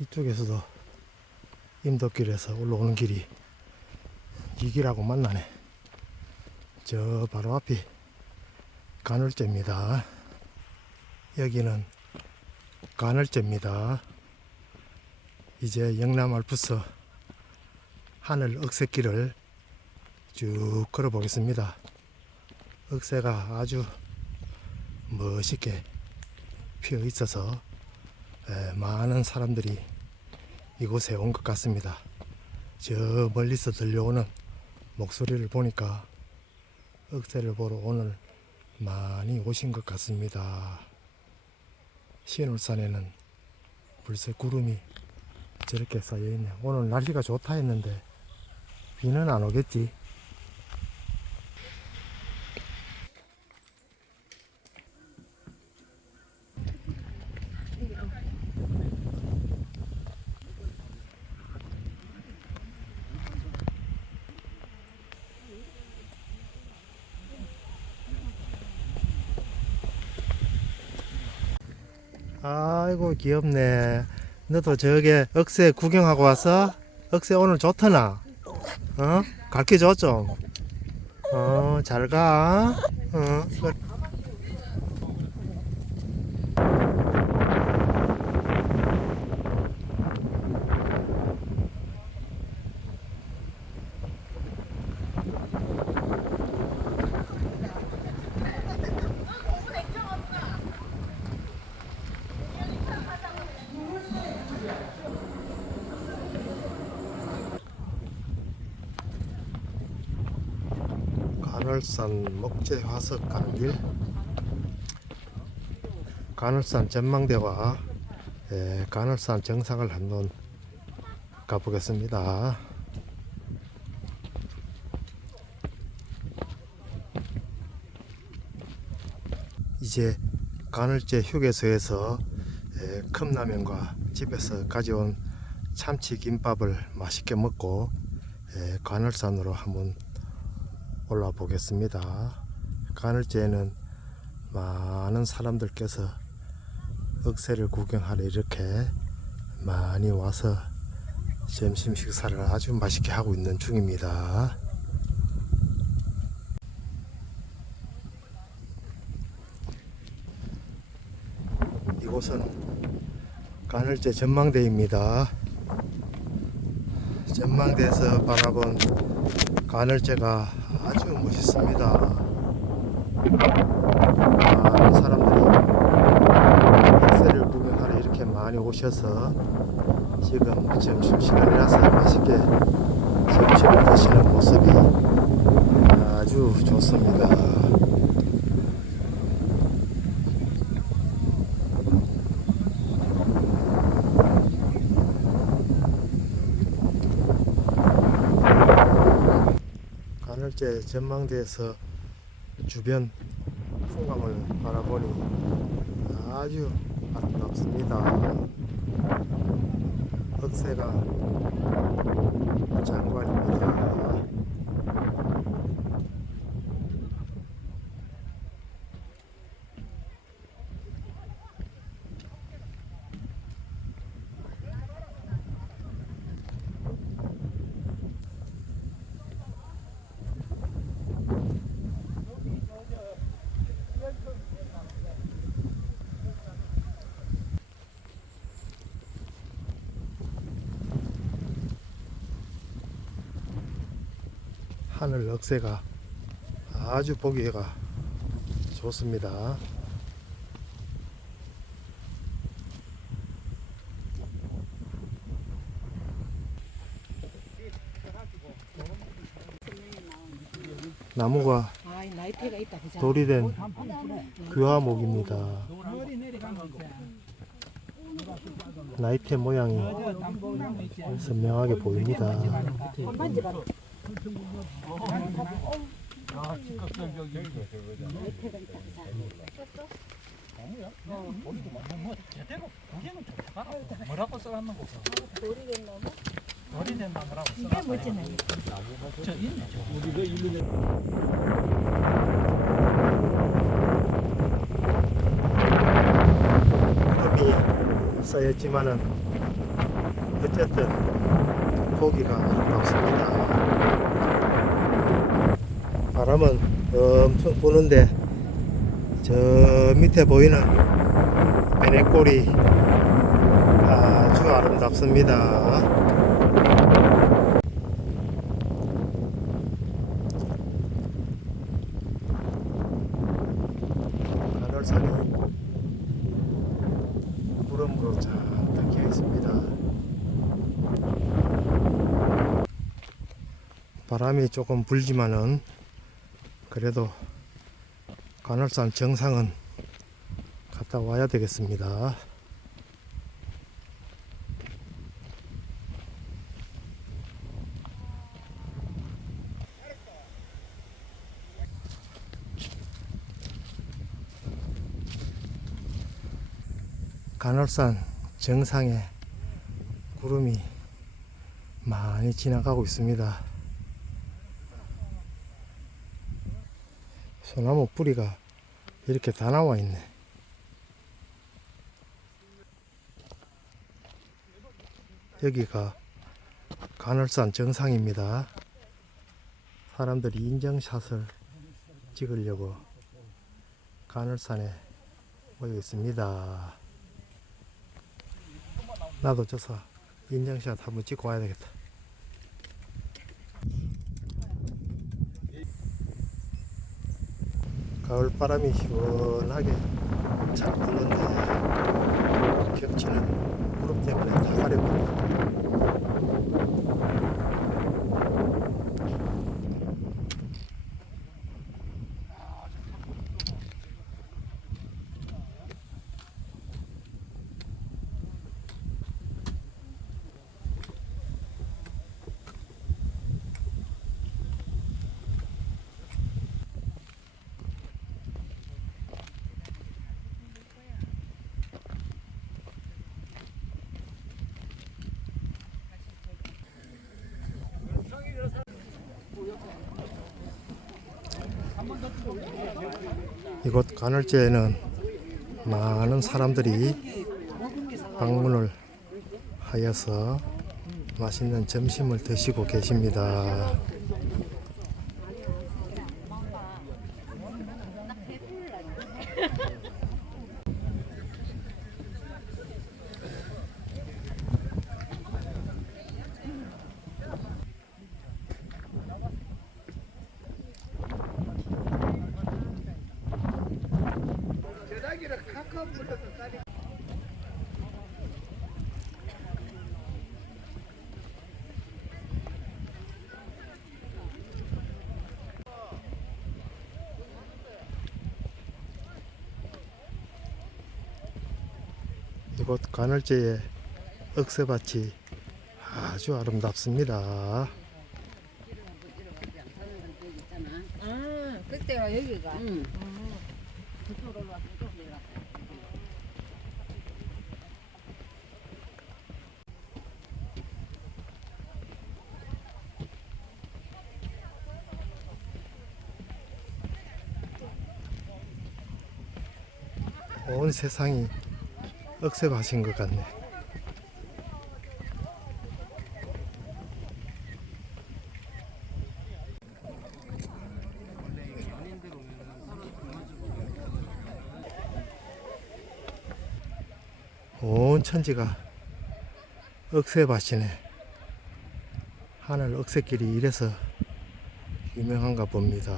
이쪽에서도 임덕길에서 올라오는 길이 이 길하고 만나네. 저 바로 앞이 간헐제입니다. 여기는 간헐제입니다. 이제 영남 알프스 하늘 억새길을 쭉 걸어 보겠습니다. 억새가 아주 멋있게 피어 있어서 에, 많은 사람들이 이곳에 온 것 같습니다. 저 멀리서 들려오는 목소리를 보니까 억새를 보러 오늘 많이 오신 것 같습니다. 신울산에는 불새 구름이 저렇게 쌓여 있네. 오늘 날씨가 좋다 했는데 비는 안 오겠지. 아이고 귀엽네. 너도 저게 억새 구경하고 왔어? 억새 오늘 좋더나? 어? 갈게 줘 좀. 어, 잘 가. 어. 간월산 목재 화석 가는 길 간월산 전망대와 예, 간월산 정상을 한번 가보겠습니다. 이제 간월제 휴게소에서 예, 컵라면과 집에서 가져온 참치 김밥을 맛있게 먹고 예, 간월산으로 한번 올라 보겠습니다. 간을제에는 많은 사람들께서 억새를 구경하러 이렇게 많이 와서 점심 식사를 아주 맛있게 하고 있는 중입니다. 이곳은 간을제 전망대입니다. 전망대에서 바라본 간을제가 아주 멋있습니다. 많은 사람들이 엑셀을 구경하러 이렇게 많이 오셔서 지금 점심시간이라서 맛있게 점심을 드시는 모습이 아주 좋습니다. 간헐제 전망대에서 주변 풍광을 바라보니 아주 아름답습니다. 억새가 장관입니다. 하늘 억새가 아주 보기가 좋습니다. 나무가? 돌이 된 귀화목입니다. 나이테 모양이 선명하게 보입니다. 구름이 쌓였지만은 어쨌든 보기가 아름답습니다. 바람은 엄청 부는데 저 밑에 보이는 베네골이 아주 아름답습니다. 가늘산이 구름으로 잔뜩 끼어 있습니다. 바람이 조금 불지만은 그래도 관월산 정상은 갔다 와야 되겠습니다. 간월산 정상에 구름이 많이 지나가고 있습니다. 소나무 뿌리가 이렇게 다 나와 있네. 여기가 간월산 정상입니다. 사람들이 인증샷을 찍으려고 간월산에 모여 있습니다. 나도 저서 인증샷 한번 찍고 와야 되겠다. 가을 바람이 시원하게 잘 부는데 경치는 구름 때문에 다 가려버려. 이곳 간헐제에는 많은 사람들이 방문을 하여서 맛있는 점심을 드시고 계십니다. 이곳 간헐제의 억새밭이 아주 아름답습니다. 아, 그때가 여기가. 응. 온 세상이 억새밭인 것 같네. 온 천지가 억새밭이네. 하늘 억새길이 이래서 유명한가 봅니다.